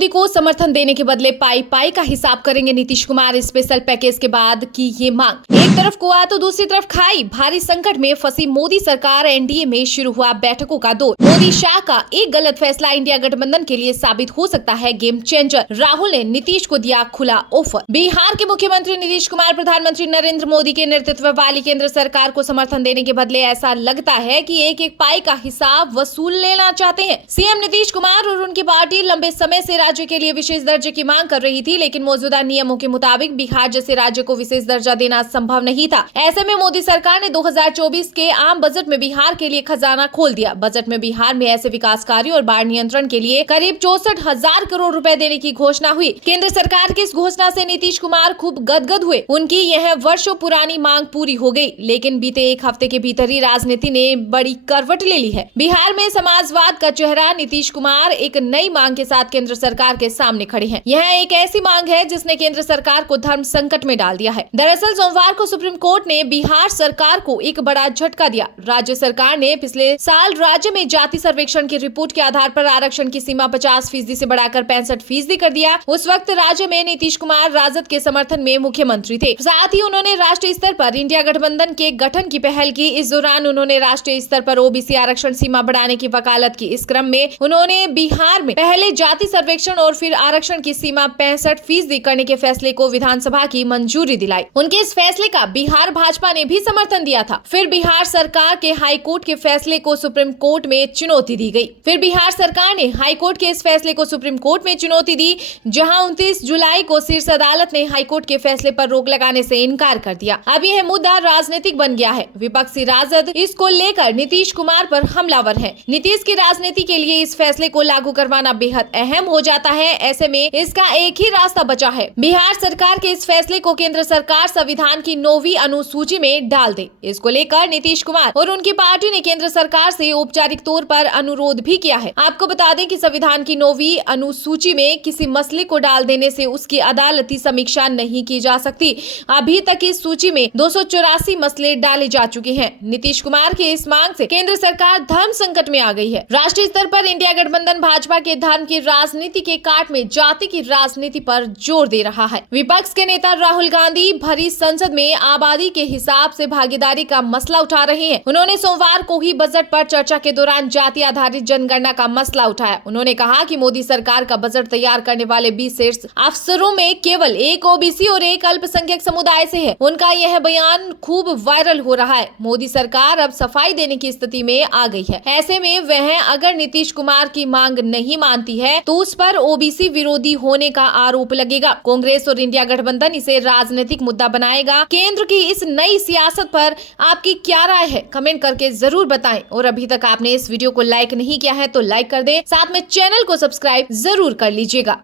मोदी को समर्थन देने के बदले पाई पाई का हिसाब करेंगे नीतीश कुमार। स्पेशल पैकेज के बाद की ये मांग। एक तरफ कुआं तो दूसरी तरफ खाई। भारी संकट में फंसी मोदी सरकार। एनडीए में शुरू हुआ बैठकों का दौर। मोदी शाह का एक गलत फैसला इंडिया गठबंधन के लिए साबित हो सकता है गेम चेंजर। राहुल ने नीतीश को दिया खुला ऑफर। बिहार के मुख्यमंत्री नीतीश कुमार प्रधानमंत्री नरेंद्र मोदी के नेतृत्व वाली केंद्र सरकार को समर्थन देने के बदले ऐसा लगता है कि एक एक पाई का हिसाब वसूल लेना चाहते हैं। सीएम नीतीश कुमार और उनकी पार्टी लंबे समय से राज्य के लिए विशेष दर्जे की मांग कर रही थी, लेकिन मौजूदा नियमों के मुताबिक बिहार जैसे राज्य को विशेष दर्जा देना संभव नहीं था। ऐसे में मोदी सरकार ने 2024 के आम बजट में बिहार के लिए खजाना खोल दिया। बजट में बिहार में ऐसे विकास कार्यों और बाढ़ नियंत्रण के लिए करीब 64,000 करोड़ रुपए देने की घोषणा हुई। केंद्र सरकार की इस घोषणा से नीतीश कुमार खूब गदगद हुए। उनकी यह वर्षों पुरानी मांग पूरी हो गई, लेकिन बीते एक हफ्ते के भीतर ही राजनीति ने बड़ी करवट ले ली है। बिहार में समाजवाद का चेहरा नीतीश कुमार एक नई मांग के साथ केंद्र सरकार के सामने खड़े हैं। यह एक ऐसी मांग है जिसने केंद्र सरकार को धर्म संकट में डाल दिया है। दरअसल सोमवार को सुप्रीम कोर्ट ने बिहार सरकार को एक बड़ा झटका दिया। राज्य सरकार ने पिछले साल राज्य में जाति सर्वेक्षण की रिपोर्ट के आधार पर आरक्षण की सीमा 50% से बढ़ाकर 65% कर दिया। उस वक्त राज्य में नीतीश कुमार राजद के समर्थन में मुख्यमंत्री थे। साथ ही उन्होंने राष्ट्रीय स्तर पर इंडिया गठबंधन के गठन की पहल की। इस दौरान उन्होंने राष्ट्रीय स्तर पर ओबीसी आरक्षण सीमा बढ़ाने की वकालत की। इस क्रम में उन्होंने बिहार में पहले जाति सर्वेक्षण और फिर आरक्षण की सीमा 65% करने के फैसले को विधानसभा की मंजूरी दिलाई। उनके इस फैसले का बिहार भाजपा ने भी समर्थन दिया था। फिर बिहार सरकार के हाई कोर्ट के फैसले को सुप्रीम कोर्ट में चुनौती दी गई। फिर बिहार सरकार ने हाई कोर्ट के इस फैसले को सुप्रीम कोर्ट में चुनौती दी, जहां 29 जुलाई को शीर्ष अदालत ने हाई कोर्ट के फैसले पर रोक लगाने से इनकार कर दिया। अब यह मुद्दा राजनीतिक बन गया है। विपक्षी राजद इसको लेकर नीतीश कुमार पर हमलावर है। नीतीश की राजनीति के लिए इस फैसले को लागू करवाना बेहद अहम हो जाता है। ऐसे में इसका एक ही रास्ता बचा है, बिहार सरकार के इस फैसले को केंद्र सरकार संविधान की 9वीं अनुसूची में डाल दे। इसको लेकर नीतीश कुमार और उनकी पार्टी ने केंद्र सरकार से औपचारिक तौर पर अनुरोध भी किया है। आपको बता दें कि संविधान की 9वीं अनुसूची में किसी मसले को डाल देने से उसकी अदालती समीक्षा नहीं की जा सकती। अभी तक इस सूची में 284 मसले डाले जा चुके हैं। नीतीश कुमार की इस मांग से केंद्र सरकार धर्म संकट में आ गई है। राष्ट्रीय स्तर पर इंडिया गठबंधन भाजपा के धर्म की राजनीति के काट में जाति की राजनीति पर जोर दे रहा है। विपक्ष के नेता राहुल गांधी भरी संसद में आबादी के हिसाब से भागीदारी का मसला उठा रहे हैं। उन्होंने सोमवार को ही बजट पर चर्चा के दौरान जाति आधारित जनगणना का मसला उठाया। उन्होंने कहा कि मोदी सरकार का बजट तैयार करने वाले 20 शीर्ष अफसरों में केवल एक ओबीसी और एक अल्पसंख्यक समुदाय से है। उनका यह बयान खूब वायरल हो रहा है। मोदी सरकार अब सफाई देने की स्थिति में आ गई है। ऐसे में वह अगर नीतीश कुमार की मांग नहीं मानती है तो उस पर ओबीसी विरोधी होने का आरोप लगेगा। कांग्रेस और इंडिया गठबंधन इसे राजनीतिक मुद्दा बनाएगा। केंद्र की इस नई सियासत पर आपकी क्या राय है, कमेंट करके जरूर बताएं। और अभी तक आपने इस वीडियो को लाइक नहीं किया है तो लाइक कर दें, साथ में चैनल को सब्सक्राइब जरूर कर लीजिएगा।